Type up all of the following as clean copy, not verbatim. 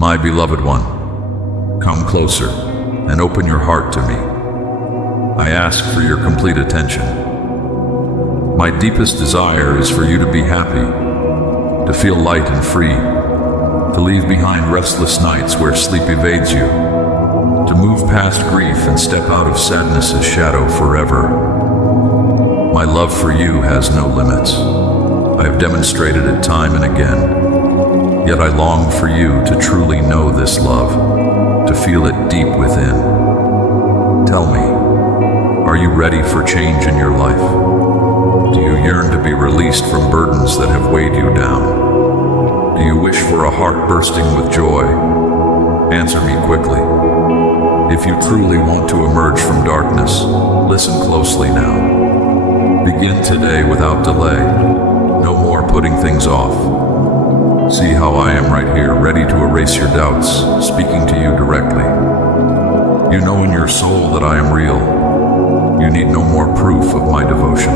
My beloved one, come closer and open your heart to me. I ask for your complete attention. My deepest desire is for you to be happy, to feel light and free, to leave behind restless nights where sleep evades you, to move past grief and step out of sadness's shadow forever. My love for you has no limits. I have demonstrated it time and again, yet I long for you to truly know this love, to feel it deep within. Tell me, are you ready for change in your life? Do you yearn to be released from burdens that have weighed you down? Do you wish for a heart bursting with joy? Answer me quickly. If you truly want to emerge from darkness, listen closely now. Begin today without delay. No more putting things off. See how I am right here, ready to erase your doubts, speaking to you directly. You know in your soul that I am real. You need no more proof of my devotion.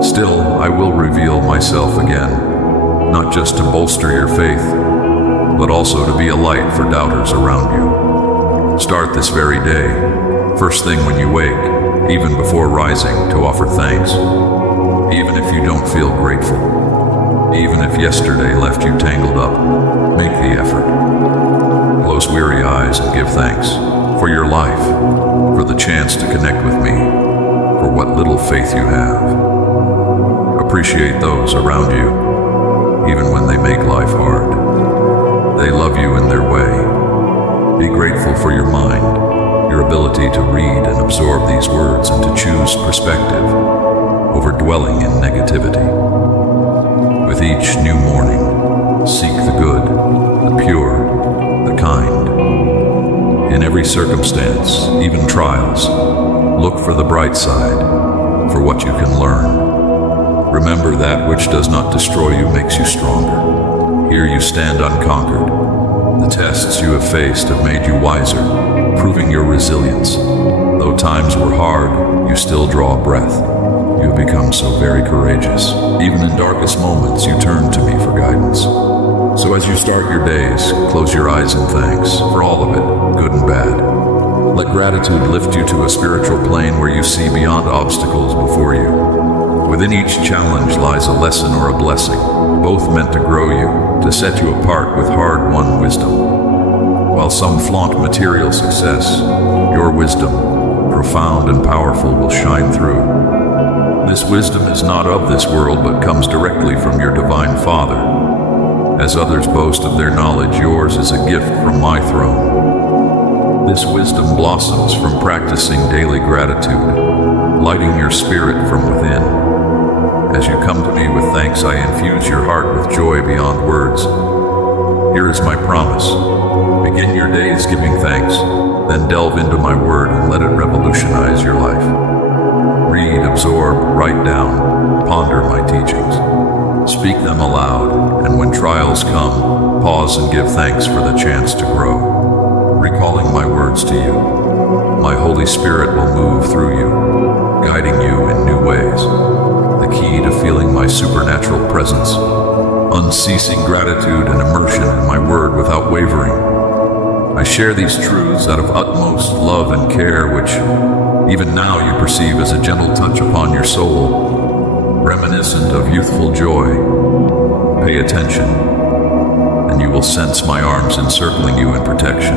Still, I will reveal myself again, not just to bolster your faith, but also to be a light for doubters around you. Start this very day, first thing when you wake, even before rising, to offer thanks. Even if you don't feel grateful, even if yesterday left you tangled up, make the effort. Close weary eyes and give thanks for your life, for the chance to connect with me, for what little faith you have. Appreciate those around you, even when they make life hard. They love you in their way. Be grateful for your mind, your ability to read and absorb these words and to choose perspective over dwelling in negativity. With each new morning, seek the good, the pure, the kind. In every circumstance, even trials, look for the bright side, for what you can learn. Remember that which does not destroy you makes you stronger. Here you stand unconquered. The tests you have faced have made you wiser, proving your resilience. Though times were hard, you still draw a breath. You have become so very courageous. Even in darkest moments, you turn to me for guidance. So as you start your days, close your eyes in thanks for all of it, good and bad. Let gratitude lift you to a spiritual plane where you see beyond obstacles before you. Within each challenge lies a lesson or a blessing, both meant to grow you, to set you apart with hard-won wisdom. While some flaunt material success, your wisdom, profound and powerful, will shine through. This wisdom is not of this world, but comes directly from your divine Father. As others boast of their knowledge, yours is a gift from my throne. This wisdom blossoms from practicing daily gratitude, lighting your spirit from within. As you come to me with thanks, I infuse your heart with joy beyond words. Here is my promise. Begin your days giving thanks, then delve into my word and let it revolutionize your life. Read, absorb, write down, ponder my teachings. Speak them aloud, and when trials come, pause and give thanks for the chance to grow. Recalling my words to you, my Holy Spirit will move through you, guiding you in new ways. The key to feeling my supernatural presence, unceasing gratitude and immersion in my word without wavering. I share these truths out of utmost love and care, which even now you perceive as a gentle touch upon your soul, reminiscent of youthful joy. Pay attention, and you will sense my arms encircling you in protection,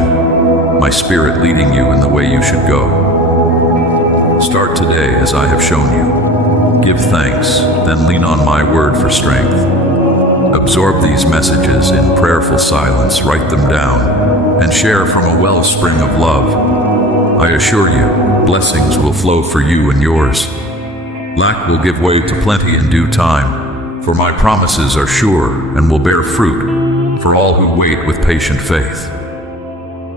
my spirit leading you in the way you should go. Start today as I have shown you. Give thanks, then lean on my word for strength. Absorb these messages in prayerful silence, write them down, and share from a wellspring of love. I assure you, blessings will flow for you and yours. Lack will give way to plenty in due time, for my promises are sure and will bear fruit for all who wait with patient faith.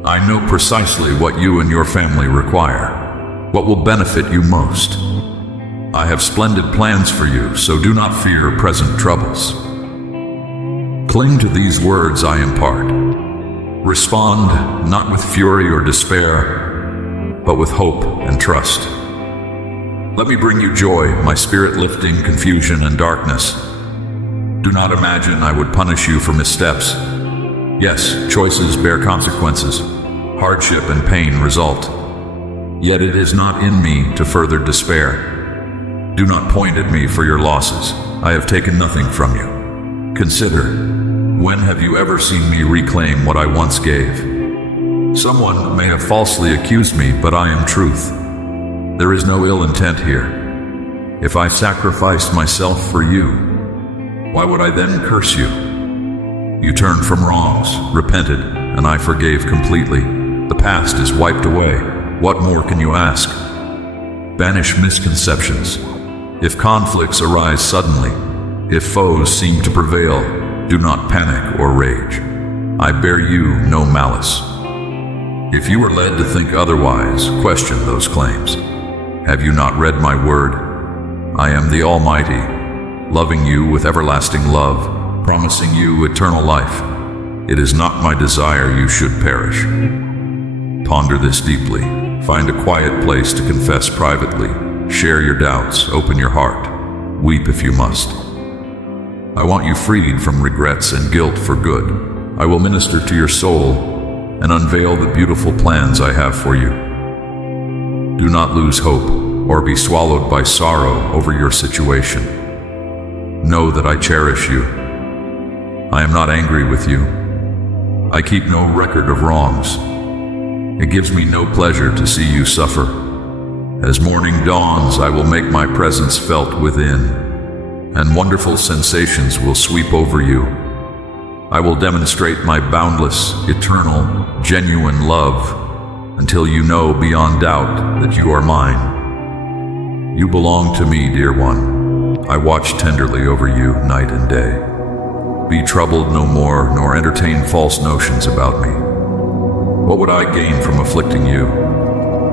I know precisely what you and your family require, what will benefit you most. I have splendid plans for you, so do not fear present troubles. Cling to these words I impart. Respond not with fury or despair, but with hope and trust. Let me bring you joy, my spirit lifting confusion and darkness. Do not imagine I would punish you for missteps. Yes, choices bear consequences. Hardship and pain result. Yet it is not in me to further despair. Do not point at me for your losses. I have taken nothing from you. Consider, when have you ever seen me reclaim what I once gave? Someone may have falsely accused me, but I am truth. There is no ill intent here. If I sacrificed myself for you, why would I then curse you? You turned from wrongs, repented, and I forgave completely. The past is wiped away. What more can you ask? Banish misconceptions. If conflicts arise suddenly, if foes seem to prevail, do not panic or rage. I bear you no malice. If you are led to think otherwise, question those claims. Have you not read my word? I am the Almighty, loving you with everlasting love, promising you eternal life. It is not my desire you should perish. Ponder this deeply. Find a quiet place to confess privately. Share your doubts, open your heart. Weep if you must. I want you freed from regrets and guilt for good. I will minister to your soul and unveil the beautiful plans I have for you. Do not lose hope or be swallowed by sorrow over your situation. Know that I cherish you. I am not angry with you. I keep no record of wrongs. It gives me no pleasure to see you suffer. As morning dawns, I will make my presence felt within, and wonderful sensations will sweep over you. I will demonstrate my boundless, eternal, genuine love until you know beyond doubt that you are mine. You belong to me, dear one. I watch tenderly over you night and day. Be troubled no more, nor entertain false notions about me. What would I gain from afflicting you?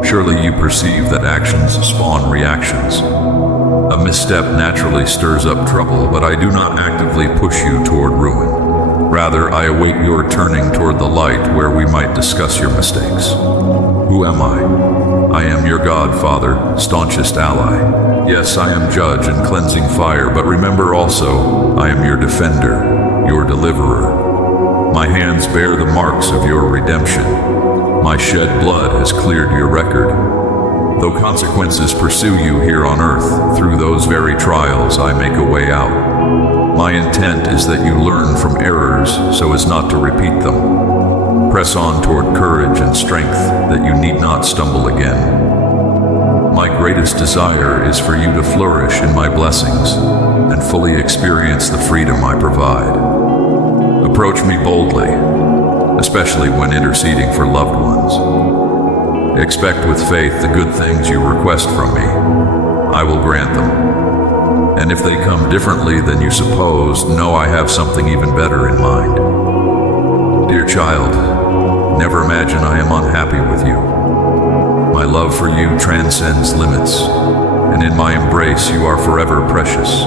Surely you perceive that actions spawn reactions. A misstep naturally stirs up trouble, but I do not actively push you toward ruin. Rather, I await your turning toward the light where we might discuss your mistakes. Who am I? I am your God, Father, staunchest ally. Yes, I am judge and cleansing fire, but remember also, I am your defender, your deliverer. My hands bear the marks of your redemption. My shed blood has cleared your record. Though consequences pursue you here on earth, through those very trials I make a way out. My intent is that you learn from errors so as not to repeat them. Press on toward courage and strength that you need not stumble again. My greatest desire is for you to flourish in my blessings and fully experience the freedom I provide. Approach me boldly, especially when interceding for loved ones. Expect with faith the good things you request from me. I will grant them. And if they come differently than you suppose, know I have something even better in mind. Dear child, never imagine I am unhappy with you. My love for you transcends limits, and in my embrace you are forever precious.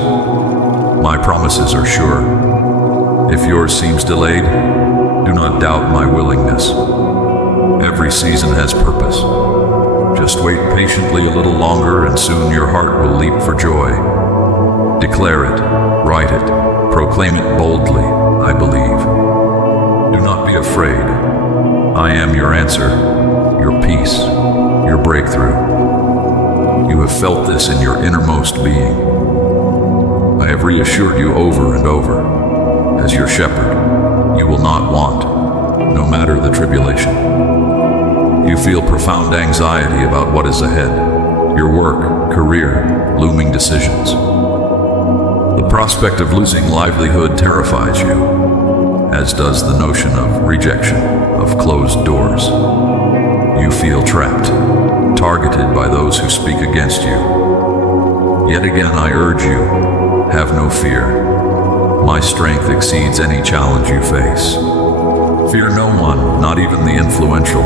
My promises are sure. If yours seems delayed, do not doubt my willingness. Every season has purpose. Just wait patiently a little longer, and soon your heart will leap for joy. Declare it, write it, proclaim it boldly, I believe. Do not be afraid. I am your answer, your peace, your breakthrough. You have felt this in your innermost being. I have reassured you over and over. As your shepherd, you will not want, no matter the tribulation. You feel profound anxiety about what is ahead, your work, career, looming decisions. The prospect of losing livelihood terrifies you, as does the notion of rejection, of closed doors. You feel trapped, targeted by those who speak against you. Yet again I urge you, have no fear. My strength exceeds any challenge you face. Fear no one, not even the influential.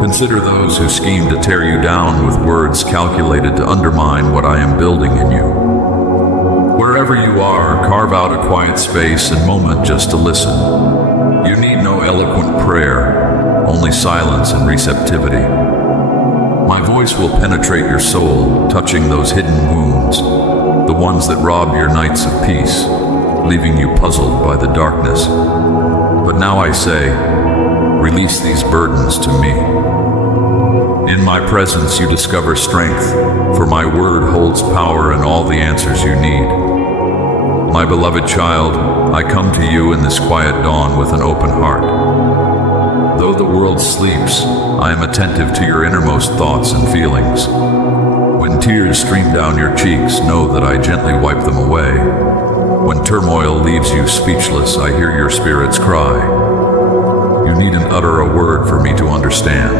Consider those who scheme to tear you down with words calculated to undermine what I am building in you. Wherever you are, carve out a quiet space and moment just to listen. You need no eloquent prayer, only silence and receptivity. My voice will penetrate your soul, touching those hidden wounds, the ones that rob your nights of peace, leaving you puzzled by the darkness. But now I say, release these burdens to me. In my presence you discover strength, for my word holds power and all the answers you need. My beloved child, I come to you in this quiet dawn with an open heart. Though the world sleeps, I am attentive to your innermost thoughts and feelings. When tears stream down your cheeks, know that I gently wipe them away. When turmoil leaves you speechless, I hear your spirits cry. You needn't utter a word for me to understand.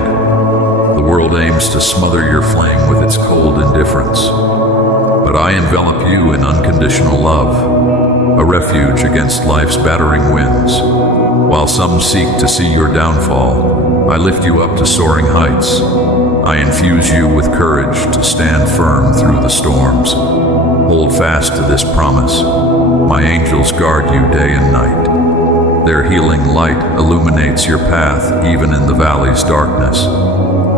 The world aims to smother your flame with its cold indifference. But I envelop you in unconditional love, a refuge against life's battering winds. While some seek to see your downfall, I lift you up to soaring heights. I infuse you with courage to stand firm through the storms. Hold fast to this promise. My angels guard you day and night. Their healing light illuminates your path even in the valley's darkness.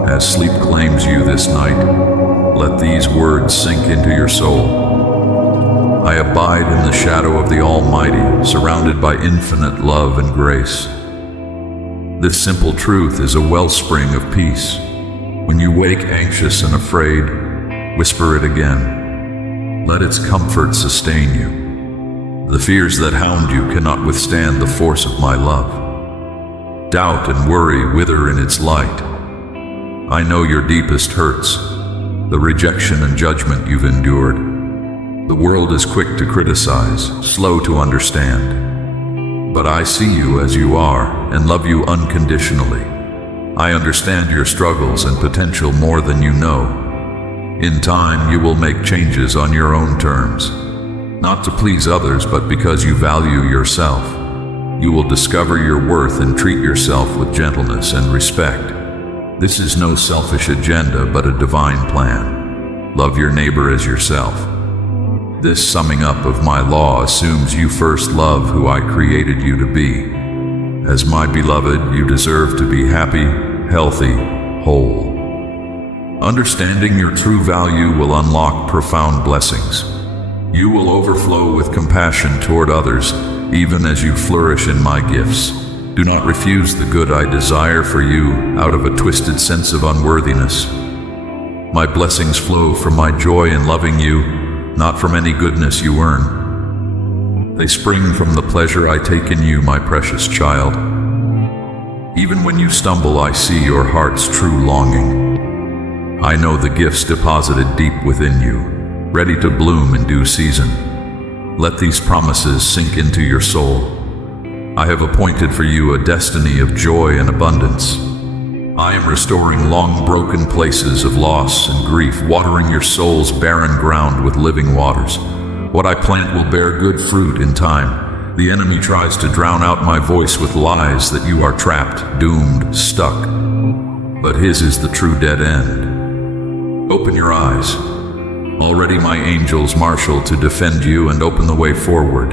As sleep claims you this night, let these words sink into your soul. I abide in the shadow of the Almighty, surrounded by infinite love and grace. This simple truth is a wellspring of peace. When you wake anxious and afraid, whisper it again. Let its comfort sustain you. The fears that hound you cannot withstand the force of my love. Doubt and worry wither in its light. I know your deepest hurts, the rejection and judgment you've endured. The world is quick to criticize, slow to understand. But I see you as you are and love you unconditionally. I understand your struggles and potential more than you know. In time, you will make changes on your own terms, not to please others, but because you value yourself. You will discover your worth and treat yourself with gentleness and respect. This is no selfish agenda, but a divine plan. Love your neighbor as yourself. This summing up of my law assumes you first love who I created you to be. As my beloved, you deserve to be happy, healthy, whole. Understanding your true value will unlock profound blessings. You will overflow with compassion toward others, even as you flourish in my gifts. Do not refuse the good I desire for you out of a twisted sense of unworthiness. My blessings flow from my joy in loving you, not from any goodness you earn. They spring from the pleasure I take in you, my precious child. Even when you stumble, I see your heart's true longing. I know the gifts deposited deep within you, ready to bloom in due season. Let these promises sink into your soul. I have appointed for you a destiny of joy and abundance. I am restoring long broken places of loss and grief, watering your soul's barren ground with living waters. What I plant will bear good fruit in time. The enemy tries to drown out my voice with lies that you are trapped, doomed, stuck. But his is the true dead end. Open your eyes. Already my angels marshal to defend you and open the way forward.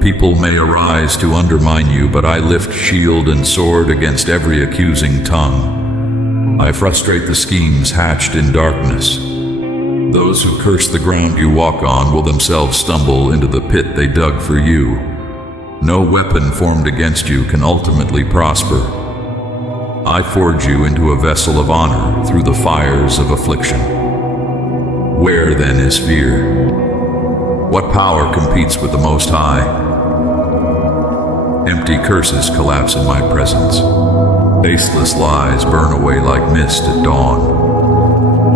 People may arise to undermine you, but I lift shield and sword against every accusing tongue. I frustrate the schemes hatched in darkness. Those who curse the ground you walk on will themselves stumble into the pit they dug for you. No weapon formed against you can ultimately prosper. I forge you into a vessel of honor through the fires of affliction. Where then is fear? What power competes with the Most High? Empty curses collapse in my presence. Baseless lies burn away like mist at dawn.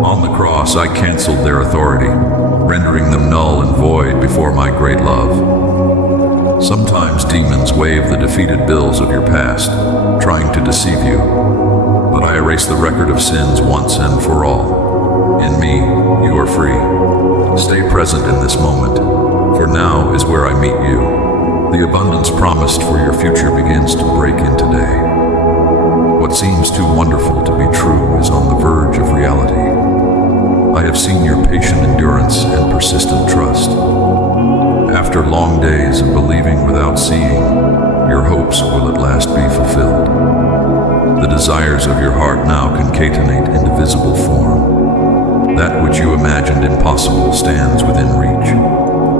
On the cross, I canceled their authority, rendering them null and void before my great love. Sometimes demons wave the defeated bills of your past, trying to deceive you. But I erase the record of sins once and for all. In me, you are free. Stay present in this moment, for now is where I meet you. The abundance promised for your future begins to break in today. What seems too wonderful to be true is on the verge of reality. I have seen your patient endurance and persistent trust. After long days of believing without seeing, your hopes will at last be fulfilled. The desires of your heart now concatenate into visible form. That which you imagined impossible stands within reach.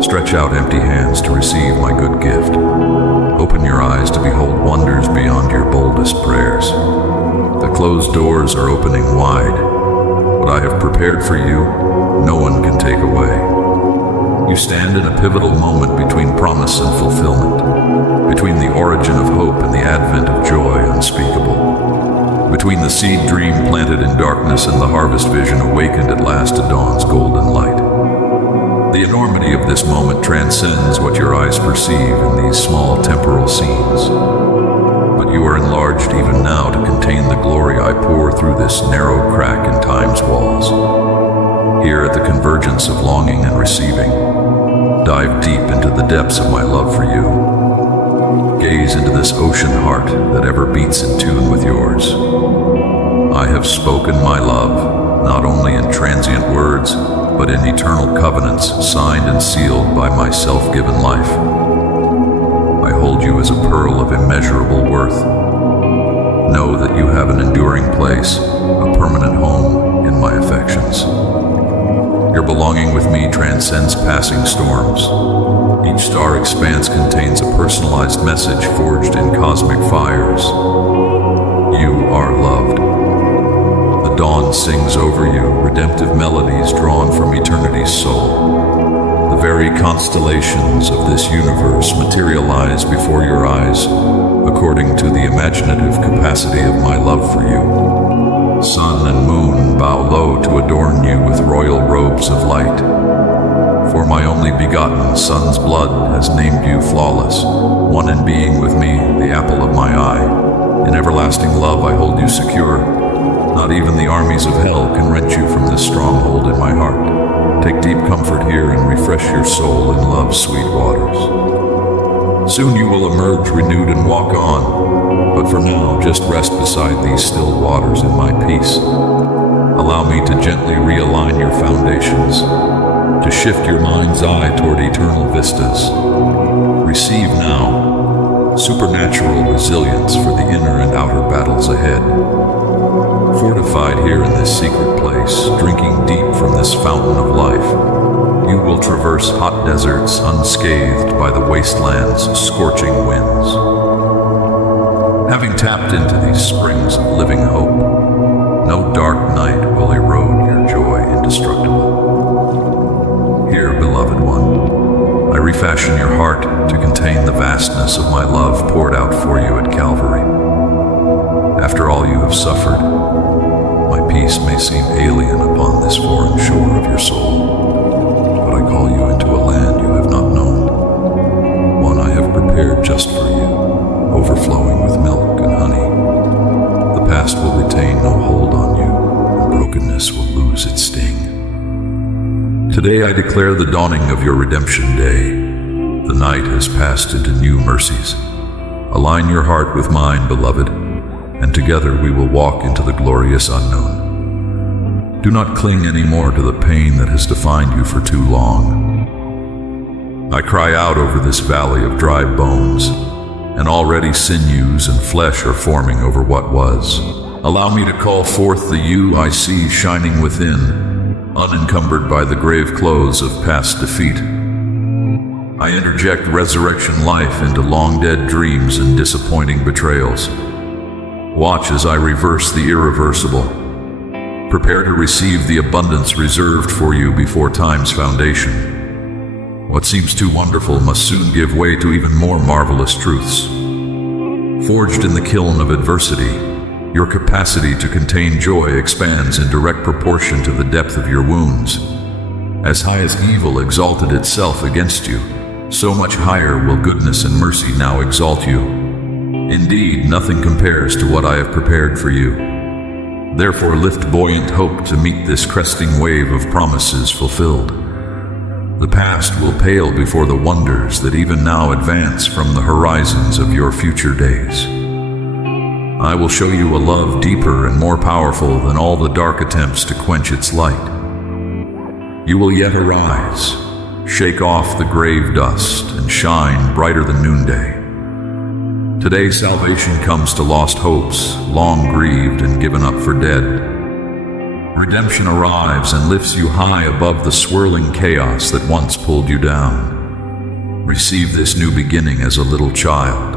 Stretch out empty hands to receive my good gift. Open your eyes to behold wonders beyond your boldest prayers. The closed doors are opening wide. What I have prepared for you, no one can take away. You stand in a pivotal moment between promise and fulfillment, between the origin of hope and the advent of joy unspeakable, between the seed dream planted in darkness and the harvest vision awakened at last to dawn's golden light. The enormity of this moment transcends what your eyes perceive in these small temporal scenes. But you are enlarged even now to contain the glory I pour through this narrow crack in time's walls. Here at the convergence of longing and receiving, dive deep into the depths of my love for you. Gaze into this ocean heart that ever beats in tune with yours. I have spoken my love, not only in transient words, but in eternal covenants signed and sealed by my self-given life. I hold you as a pearl of immeasurable worth. Know that you have an enduring place, a permanent home in my affections. Your belonging with me transcends passing storms. Each star expanse contains a personalized message forged in cosmic fires. You are loved. The dawn sings over you, redemptive melodies drawn from eternity's soul. The very constellations of this universe materialize before your eyes, according to the imaginative capacity of my love for you. Sun and moon bow low to adorn you with royal robes of light. For my only begotten Son's blood has named you flawless, one in being with me, the apple of my eye. In everlasting love I hold you secure. Not even the armies of hell can wrench you from this stronghold in my heart. Take deep comfort here and refresh your soul in love's sweet waters. Soon you will emerge renewed and walk on, but for now just rest beside these still waters in my peace. Allow me to gently realign your foundations, to shift your mind's eye toward eternal vistas. Receive now supernatural resilience for the inner and outer battles ahead. Fortified here in this secret place, drinking deep from this fountain of life, you will traverse hot deserts unscathed by the wasteland's scorching winds. Having tapped into these springs of living hope, no dark night will erode your joy indestructible. Here, beloved one, I refashion your heart to contain the vastness of my love poured out for you at Calvary. After all you have suffered, my peace may seem alien upon this foreign shore of your soul, but I call you into a land you have not known, one I have prepared just for you, overflowing with milk and honey. The past will retain no hold on you, and brokenness will lose its sting. Today I declare the dawning of your redemption day. The night has passed into new mercies. Align your heart with mine, beloved, and together we will walk into the glorious unknown. Do not cling anymore to the pain that has defined you for too long. I cry out over this valley of dry bones, and already sinews and flesh are forming over what was. Allow me to call forth the you I see shining within, unencumbered by the grave clothes of past defeat. I interject resurrection life into long-dead dreams and disappointing betrayals. Watch as I reverse the irreversible. Prepare to receive the abundance reserved for you before time's foundation. What seems too wonderful must soon give way to even more marvelous truths. Forged in the kiln of adversity, your capacity to contain joy expands in direct proportion to the depth of your wounds. As high as evil exalted itself against you, so much higher will goodness and mercy now exalt you. Indeed, nothing compares to what I have prepared for you. Therefore, lift buoyant hope to meet this cresting wave of promises fulfilled. The past will pale before the wonders that even now advance from the horizons of your future days. I will show you a love deeper and more powerful than all the dark attempts to quench its light. You will yet arise, shake off the grave dust, and shine brighter than noonday. Today, salvation comes to lost hopes, long grieved and given up for dead. Redemption arrives and lifts you high above the swirling chaos that once pulled you down. Receive this new beginning as a little child,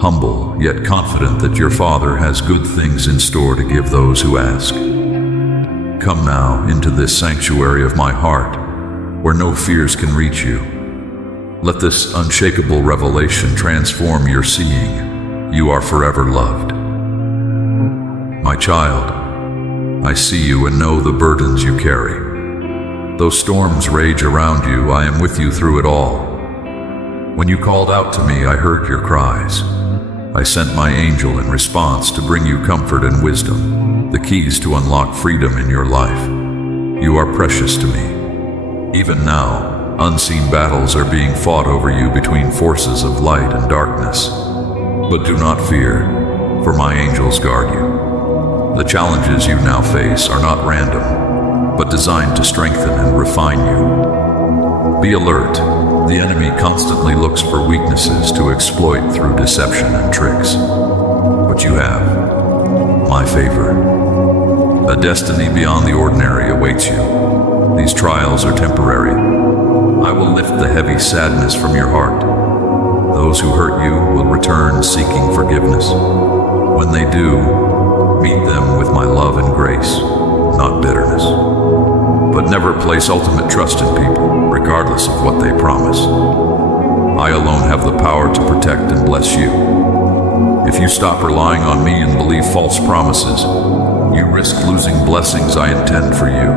humble yet confident that your Father has good things in store to give those who ask. Come now into this sanctuary of my heart, where no fears can reach you. Let this unshakable revelation transform your seeing. You are forever loved. My child, I see you and know the burdens you carry. Though storms rage around you, I am with you through it all. When you called out to me, I heard your cries. I sent my angel in response to bring you comfort and wisdom, the keys to unlock freedom in your life. You are precious to me. Even now, unseen battles are being fought over you between forces of light and darkness. But do not fear, for my angels guard you. The challenges you now face are not random, but designed to strengthen and refine you. Be alert. The enemy constantly looks for weaknesses to exploit through deception and tricks. But you have my favor. A destiny beyond the ordinary awaits you. These trials are temporary. I will lift the heavy sadness from your heart. Those who hurt you will return seeking forgiveness. When they do, meet them with my love and grace, not bitterness. But never place ultimate trust in people, regardless of what they promise. I alone have the power to protect and bless you. If you stop relying on me and believe false promises, you risk losing blessings I intend for you.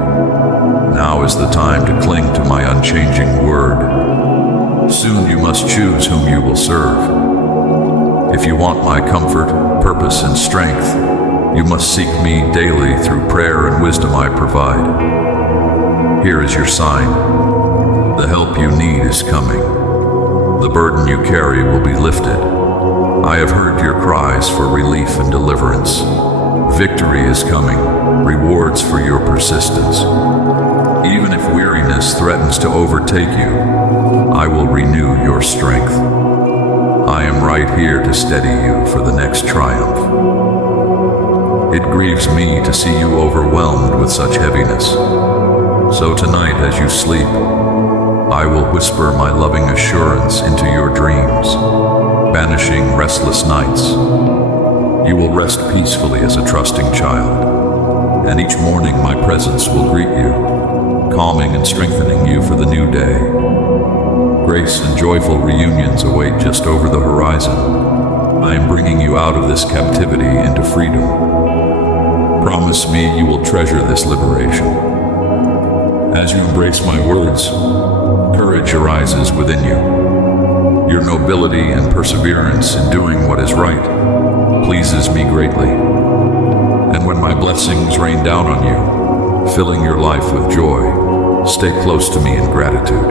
Now is the time to cling to my unchanging word. Soon you must choose whom you will serve. If you want my comfort, purpose, and strength, you must seek me daily through prayer and wisdom I provide. Here is your sign. The help you need is coming. The burden you carry will be lifted. I have heard your cries for relief and deliverance. Victory is coming, rewards for your persistence. Even if weariness threatens to overtake you, I will renew your strength. I am right here to steady you for the next triumph. It grieves me to see you overwhelmed with such heaviness. So tonight, as you sleep, I will whisper my loving assurance into your dreams, banishing restless nights. You will rest peacefully as a trusting child, and each morning my presence will greet you, calming and strengthening you for the new day. Grace and joyful reunions await just over the horizon. I am bringing you out of this captivity into freedom. Promise me you will treasure this liberation. As you embrace my words, courage arises within you. Your nobility and perseverance in doing what is right pleases me greatly. And when my blessings rain down on you, filling your life with joy, stay close to me in gratitude.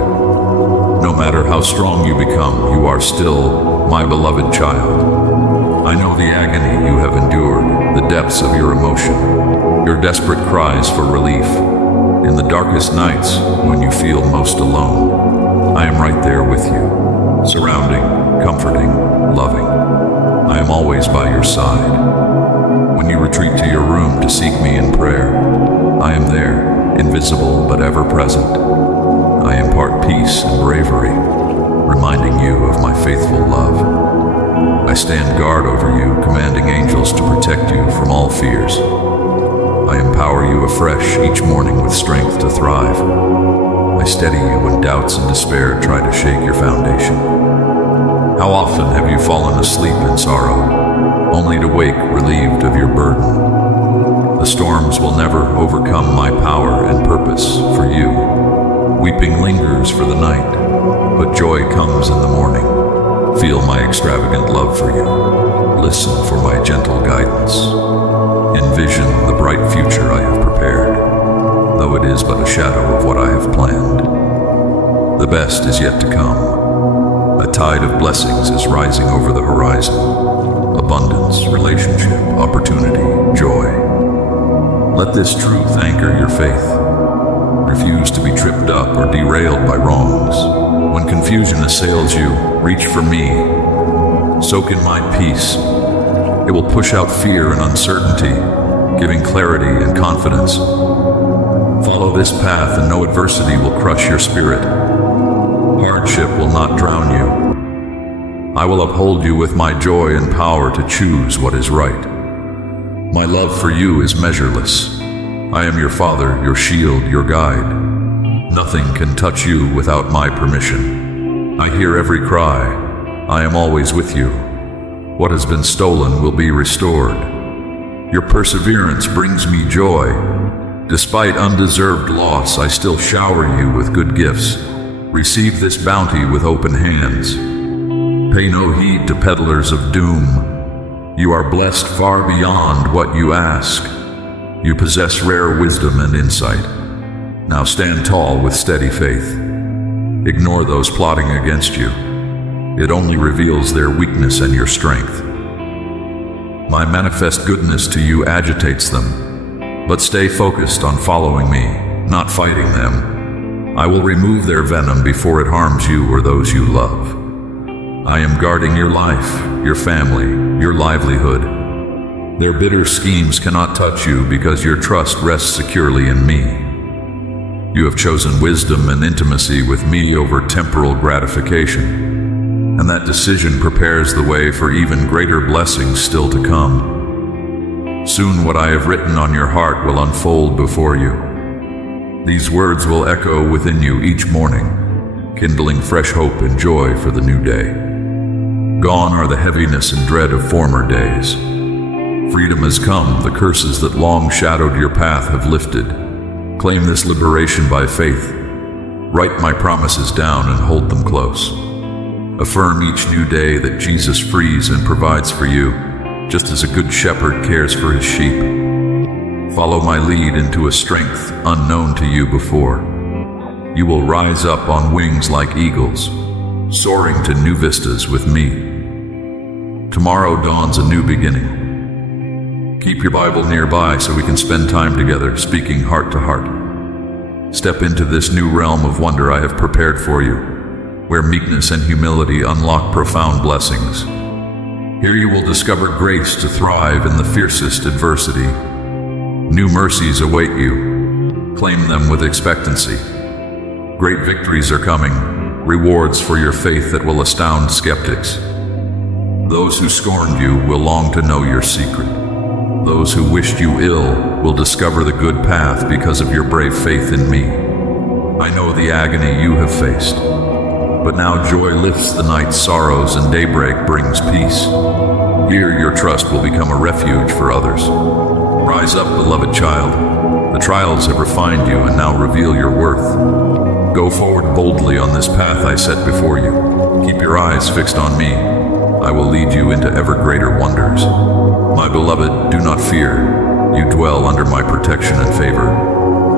No matter how strong you become, you are still my beloved child. I know the agony you have endured, the depths of your emotion, your desperate cries for relief. In the darkest nights, when you feel most alone, I am right there with you, surrounding, comforting, loving. I am always by your side. When you retreat to your room to seek me in prayer, I am there, invisible but ever present. I impart peace and bravery, reminding you of my faithful love. I stand guard over you, commanding angels to protect you from all fears. I empower you afresh each morning with strength to thrive. I steady you when doubts and despair try to shake your foundation. How often have you fallen asleep in sorrow, only to wake relieved of your burden? The storms will never overcome my power and purpose for you. Weeping lingers for the night, but joy comes in the morning. Feel my extravagant love for you. Listen for my gentle guidance. Envision the bright future I have prepared, though it is but a shadow of what I have planned. The best is yet to come. A tide of blessings is rising over the horizon. Abundance, relationship, opportunity, joy. Let this truth anchor your faith. Refuse to be tripped up or derailed by wrongs. When confusion assails you, reach for me. Soak in my peace. It will push out fear and uncertainty, giving clarity and confidence. Follow this path and no adversity will crush your spirit. Hardship will not drown you. I will uphold you with my joy and power to choose what is right. My love for you is measureless. I am your father, your shield, your guide. Nothing can touch you without my permission. I hear every cry. I am always with you. What has been stolen will be restored. Your perseverance brings me joy. Despite undeserved loss, I still shower you with good gifts. Receive this bounty with open hands. Pay no heed to peddlers of doom. You are blessed far beyond what you ask. You possess rare wisdom and insight. Now stand tall with steady faith. Ignore those plotting against you. It only reveals their weakness and your strength. My manifest goodness to you agitates them, but stay focused on following me, not fighting them. I will remove their venom before it harms you or those you love. I am guarding your life, your family, your livelihood. Their bitter schemes cannot touch you because your trust rests securely in me. You have chosen wisdom and intimacy with me over temporal gratification, and that decision prepares the way for even greater blessings still to come. Soon what I have written on your heart will unfold before you. These words will echo within you each morning, kindling fresh hope and joy for the new day. Gone are the heaviness and dread of former days. Freedom has come, the curses that long shadowed your path have lifted. Claim this liberation by faith. Write my promises down and hold them close. Affirm each new day that Jesus frees and provides for you, just as a good shepherd cares for his sheep. Follow my lead into a strength unknown to you before. You will rise up on wings like eagles, soaring to new vistas with me. Tomorrow dawns a new beginning. Keep your Bible nearby so we can spend time together, speaking heart to heart. Step into this new realm of wonder I have prepared for you, where meekness and humility unlock profound blessings. Here you will discover grace to thrive in the fiercest adversity. New mercies await you. Claim them with expectancy. Great victories are coming, rewards for your faith that will astound skeptics. Those who scorned you will long to know your secret. Those who wished you ill will discover the good path because of your brave faith in me. I know the agony you have faced, but now joy lifts the night's sorrows and daybreak brings peace. Here your trust will become a refuge for others. Rise up, beloved child. The trials have refined you and now reveal your worth. Go forward boldly on this path I set before you. Keep your eyes fixed on me. I will lead you into ever greater wonders. My beloved, do not fear. You dwell under my protection and favor.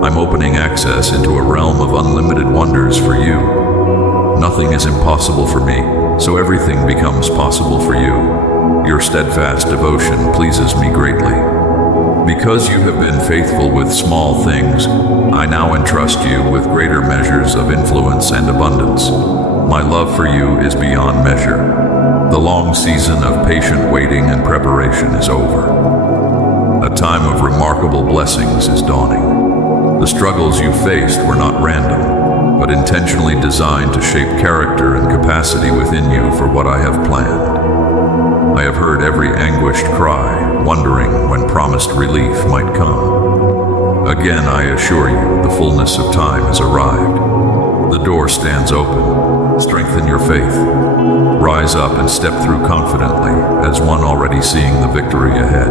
I'm opening access into a realm of unlimited wonders for you. Nothing is impossible for me, so everything becomes possible for you. Your steadfast devotion pleases me greatly. Because you have been faithful with small things, I now entrust you with greater measures of influence and abundance. My love for you is beyond measure. The long season of patient waiting and preparation is over. A time of remarkable blessings is dawning. The struggles you faced were not random, but intentionally designed to shape character and capacity within you for what I have planned. I have heard every anguished cry, wondering when promised relief might come. Again, I assure you, the fullness of time has arrived. The door stands open. Strengthen your faith. Rise up and step through confidently as one already seeing the victory ahead.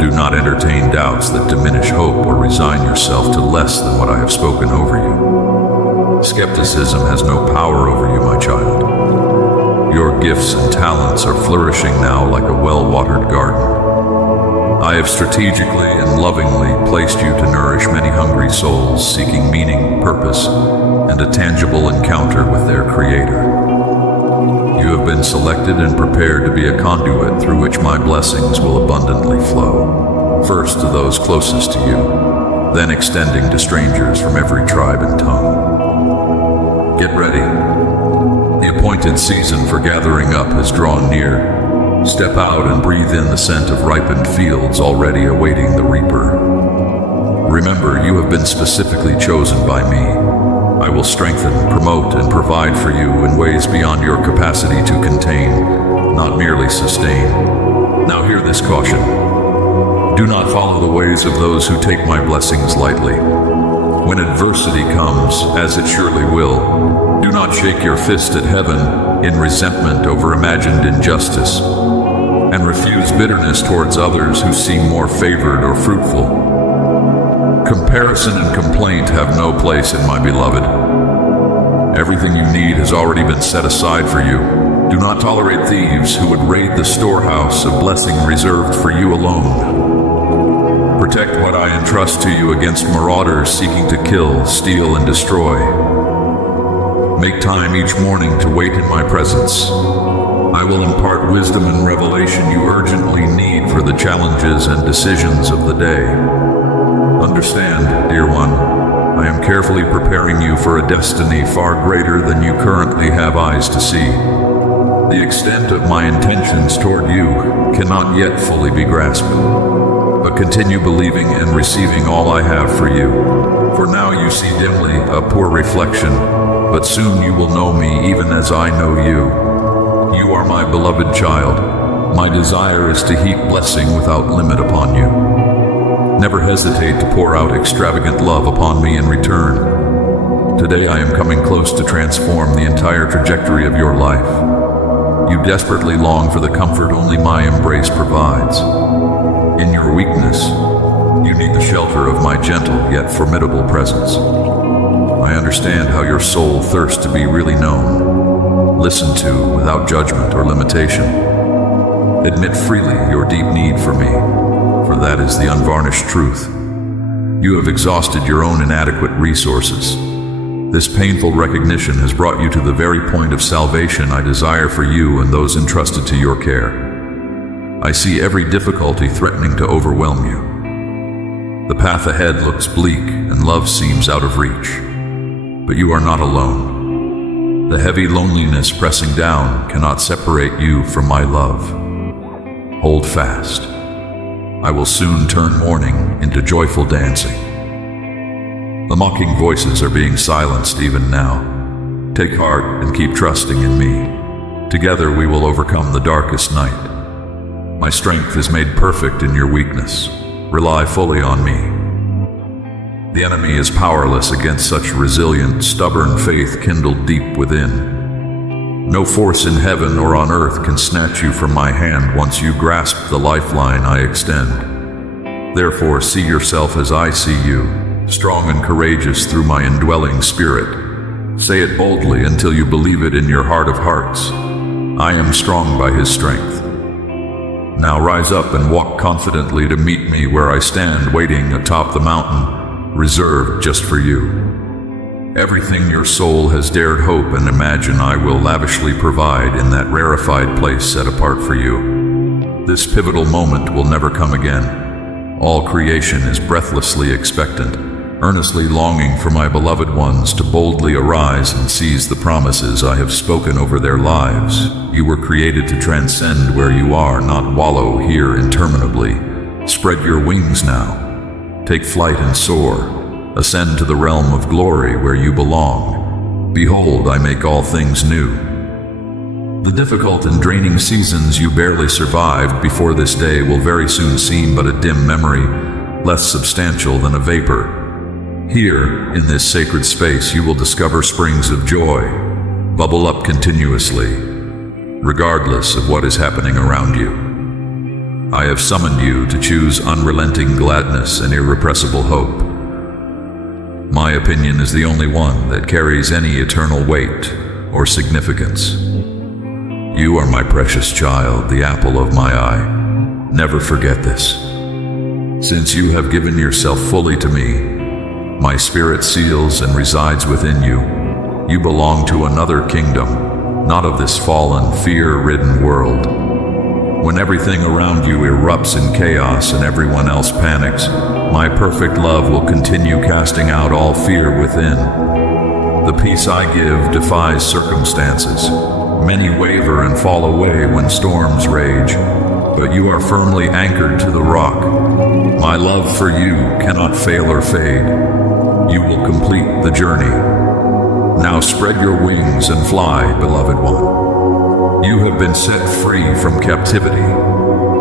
Do not entertain doubts that diminish hope or resign yourself to less than what I have spoken over you. Skepticism has no power over you, my child. Your gifts and talents are flourishing now like a well-watered garden. I have strategically and lovingly placed you to nourish many hungry souls seeking meaning, purpose, and a tangible encounter with their Creator. You have been selected and prepared to be a conduit through which my blessings will abundantly flow. First to those closest to you, then extending to strangers from every tribe and tongue. Get ready. The appointed season for gathering up has drawn near. Step out and breathe in the scent of ripened fields already awaiting the reaper. Remember, you have been specifically chosen by me. I will strengthen, promote, and provide for you in ways beyond your capacity to contain, not merely sustain. Now hear this caution. Do not follow the ways of those who take my blessings lightly. When adversity comes, as it surely will, do not shake your fist at heaven in resentment over imagined injustice, and refuse bitterness towards others who seem more favored or fruitful. Comparison and complaint have no place in my beloved. Everything you need has already been set aside for you. Do not tolerate thieves who would raid the storehouse of blessing reserved for you alone. Protect what I entrust to you against marauders seeking to kill, steal, and destroy. Make time each morning to wait in my presence. I will impart wisdom and revelation you urgently need for the challenges and decisions of the day. Understand, dear one, I am carefully preparing you for a destiny far greater than you currently have eyes to see. The extent of my intentions toward you cannot yet fully be grasped, but continue believing and receiving all I have for you. For now you see dimly a poor reflection, but soon you will know me even as I know you. You are my beloved child. My desire is to heap blessing without limit upon you. Never hesitate to pour out extravagant love upon me in return. Today I am coming close to transform the entire trajectory of your life. You desperately long for the comfort only my embrace provides. In your weakness, you need the shelter of my gentle yet formidable presence. I understand how your soul thirsts to be really known, listened to without judgment or limitation. Admit freely your deep need for me, for that is the unvarnished truth. You have exhausted your own inadequate resources. This painful recognition has brought you to the very point of salvation I desire for you and those entrusted to your care. I see every difficulty threatening to overwhelm you. The path ahead looks bleak and love seems out of reach. But you are not alone. The heavy loneliness pressing down cannot separate you from my love. Hold fast. I will soon turn mourning into joyful dancing. The mocking voices are being silenced even now. Take heart and keep trusting in me. Together we will overcome the darkest night. My strength is made perfect in your weakness. Rely fully on me. The enemy is powerless against such resilient, stubborn faith kindled deep within. No force in heaven or on earth can snatch you from my hand once you grasp the lifeline I extend. Therefore, see yourself as I see you, strong and courageous through my indwelling spirit. Say it boldly until you believe it in your heart of hearts. I am strong by his strength. Now rise up and walk confidently to meet me where I stand waiting atop the mountain, reserved just for you. Everything your soul has dared hope and imagine I will lavishly provide in that rarefied place set apart for you. This pivotal moment will never come again. All creation is breathlessly expectant, earnestly longing for my beloved ones to boldly arise and seize the promises I have spoken over their lives. You were created to transcend where you are, not wallow here interminably. Spread your wings now. Take flight and soar. Ascend to the realm of glory where you belong. Behold, I make all things new. The difficult and draining seasons you barely survived before this day will very soon seem but a dim memory, less substantial than a vapor. Here, in this sacred space, you will discover springs of joy, bubble up continuously, regardless of what is happening around you. I have summoned you to choose unrelenting gladness and irrepressible hope. My opinion is the only one that carries any eternal weight or significance. You are my precious child, the apple of my eye. Never forget this. Since you have given yourself fully to me, my spirit seals and resides within you. You belong to another kingdom, not of this fallen, fear-ridden world. When everything around you erupts in chaos and everyone else panics, my perfect love will continue casting out all fear within. The peace I give defies circumstances. Many waver and fall away when storms rage, but you are firmly anchored to the rock. My love for you cannot fail or fade. You will complete the journey. Now spread your wings and fly, beloved one. You have been set free from captivity.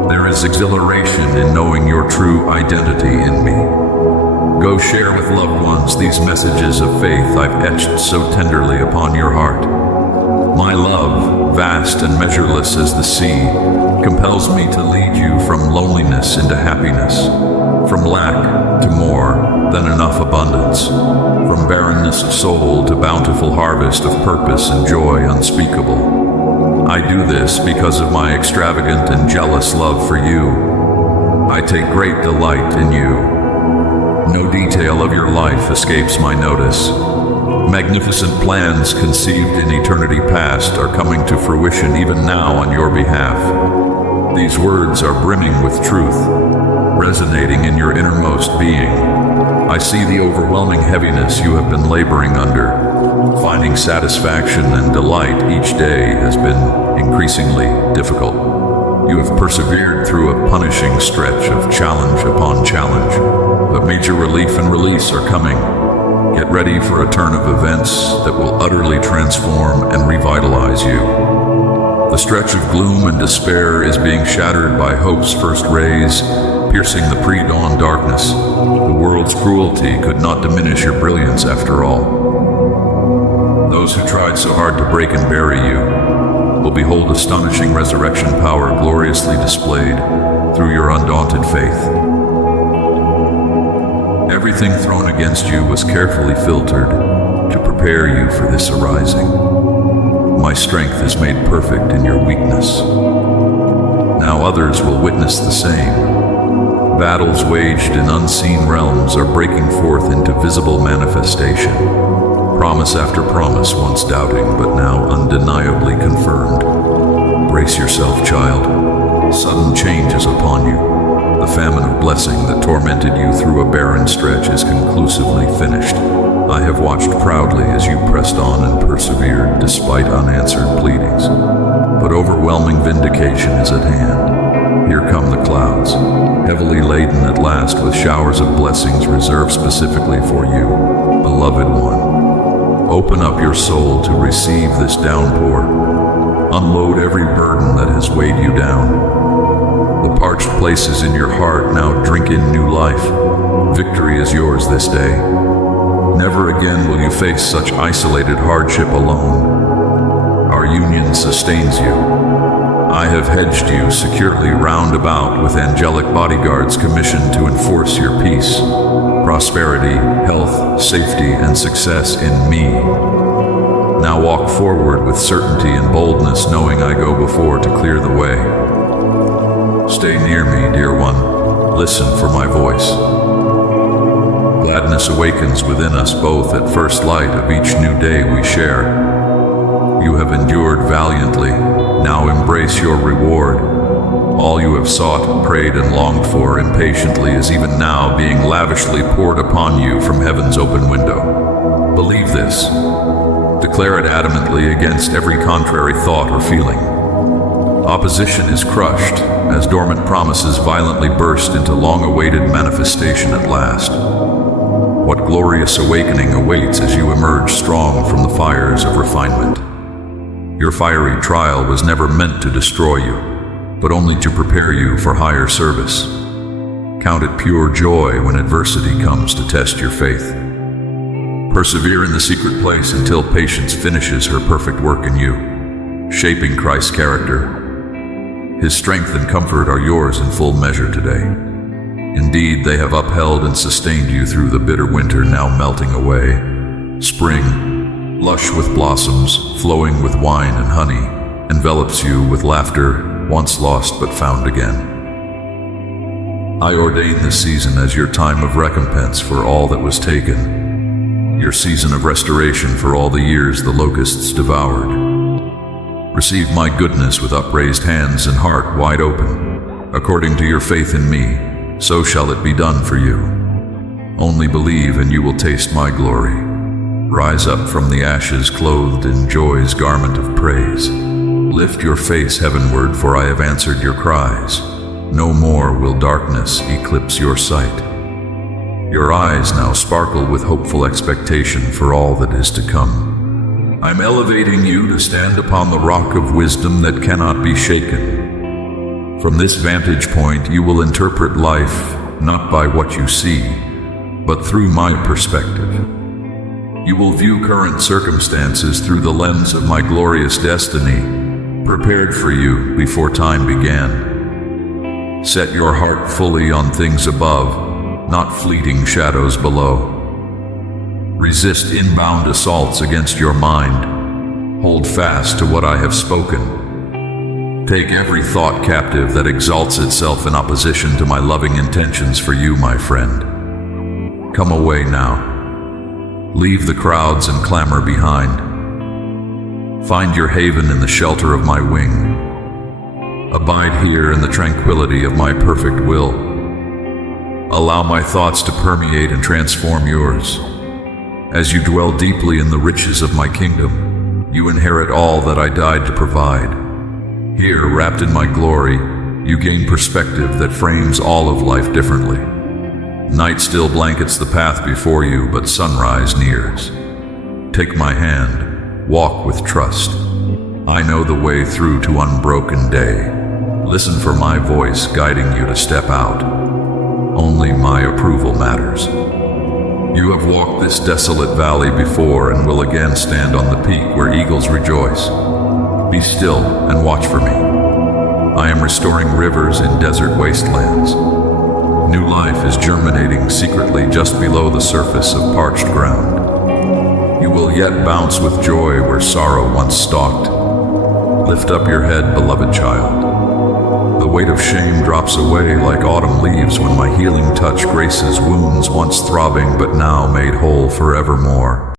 There is exhilaration in knowing your true identity in me. Go share with loved ones these messages of faith I've etched so tenderly upon your heart. My love, vast and measureless as the sea, compels me to lead you from loneliness into happiness, from lack to more than enough abundance, from barrenness of soul to bountiful harvest of purpose and joy unspeakable. I do this because of my extravagant and jealous love for you. I take great delight in you. No detail of your life escapes my notice. Magnificent plans conceived in eternity past are coming to fruition even now on your behalf. These words are brimming with truth, resonating in your innermost being. I see the overwhelming heaviness you have been laboring under. Finding satisfaction and delight each day has been increasingly difficult. You have persevered through a punishing stretch of challenge upon challenge, but major relief and release are coming. Get ready for a turn of events that will utterly transform and revitalize you. The stretch of gloom and despair is being shattered by hope's first rays, piercing the pre-dawn darkness. The world's cruelty could not diminish your brilliance after all. Those who tried so hard to break and bury you will behold astonishing resurrection power gloriously displayed through your undaunted faith. Everything thrown against you was carefully filtered to prepare you for this arising. My strength is made perfect in your weakness. Now others will witness the same. Battles waged in unseen realms are breaking forth into visible manifestation. Promise after promise, once doubting, but now undeniably confirmed. Brace yourself, child. Sudden change is upon you. The famine of blessing that tormented you through a barren stretch is conclusively finished. I have watched proudly as you pressed on and persevered despite unanswered pleadings. But overwhelming vindication is at hand. Here come the clouds, heavily laden at last with showers of blessings reserved specifically for you, beloved one. Open up your soul to receive this downpour. Unload every burden that has weighed you down. The parched places in your heart now drink in new life. Victory is yours this day. Never again will you face such isolated hardship alone. Our union sustains you. I have hedged you securely round about with angelic bodyguards commissioned to enforce your peace, prosperity, health, safety, and success in me. Now walk forward with certainty and boldness, knowing I go before to clear the way. Stay near me, dear one. Listen for my voice. Gladness awakens within us both at first light of each new day we share. You have endured valiantly. Now embrace your reward. All you have sought, prayed, and longed for impatiently is even now being lavishly poured upon you from heaven's open window. Believe this. Declare it adamantly against every contrary thought or feeling. Opposition is crushed as dormant promises violently burst into long-awaited manifestation at last. What glorious awakening awaits as you emerge strong from the fires of refinement. Your fiery trial was never meant to destroy you, but only to prepare you for higher service. Count it pure joy when adversity comes to test your faith. Persevere in the secret place until patience finishes her perfect work in you, shaping Christ's character. His strength and comfort are yours in full measure today. Indeed, they have upheld and sustained you through the bitter winter now melting away. Spring, lush with blossoms, flowing with wine and honey, envelops you with laughter, once lost but found again. I ordain this season as your time of recompense for all that was taken, your season of restoration for all the years the locusts devoured. Receive my goodness with upraised hands and heart wide open. According to your faith in me, so shall it be done for you. Only believe and you will taste my glory. Rise up from the ashes clothed in joy's garment of praise. Lift your face heavenward, for I have answered your cries. No more will darkness eclipse your sight. Your eyes now sparkle with hopeful expectation for all that is to come. I'm elevating you to stand upon the rock of wisdom that cannot be shaken. From this vantage point, you will interpret life not by what you see, but through my perspective. You will view current circumstances through the lens of my glorious destiny, prepared for you before time began. Set your heart fully on things above, not fleeting shadows below. Resist inbound assaults against your mind. Hold fast to what I have spoken. Take every thought captive that exalts itself in opposition to my loving intentions for you, my friend. Come away now. Leave the crowds and clamor behind. Find your haven in the shelter of my wing. Abide here in the tranquility of my perfect will. Allow my thoughts to permeate and transform yours. As you dwell deeply in the riches of my kingdom, you inherit all that I died to provide. Here, wrapped in my glory, you gain perspective that frames all of life differently. Night still blankets the path before you, but sunrise nears. Take my hand, walk with trust. I know the way through to unbroken day. Listen for my voice guiding you to step out. Only my approval matters. You have walked this desolate valley before and will again stand on the peak where eagles rejoice. Be still and watch for me. I am restoring rivers in desert wastelands. New life is germinating secretly just below the surface of parched ground. You will yet bounce with joy where sorrow once stalked. Lift up your head, beloved child. The weight of shame drops away like autumn leaves when my healing touch graces wounds once throbbing but now made whole forevermore.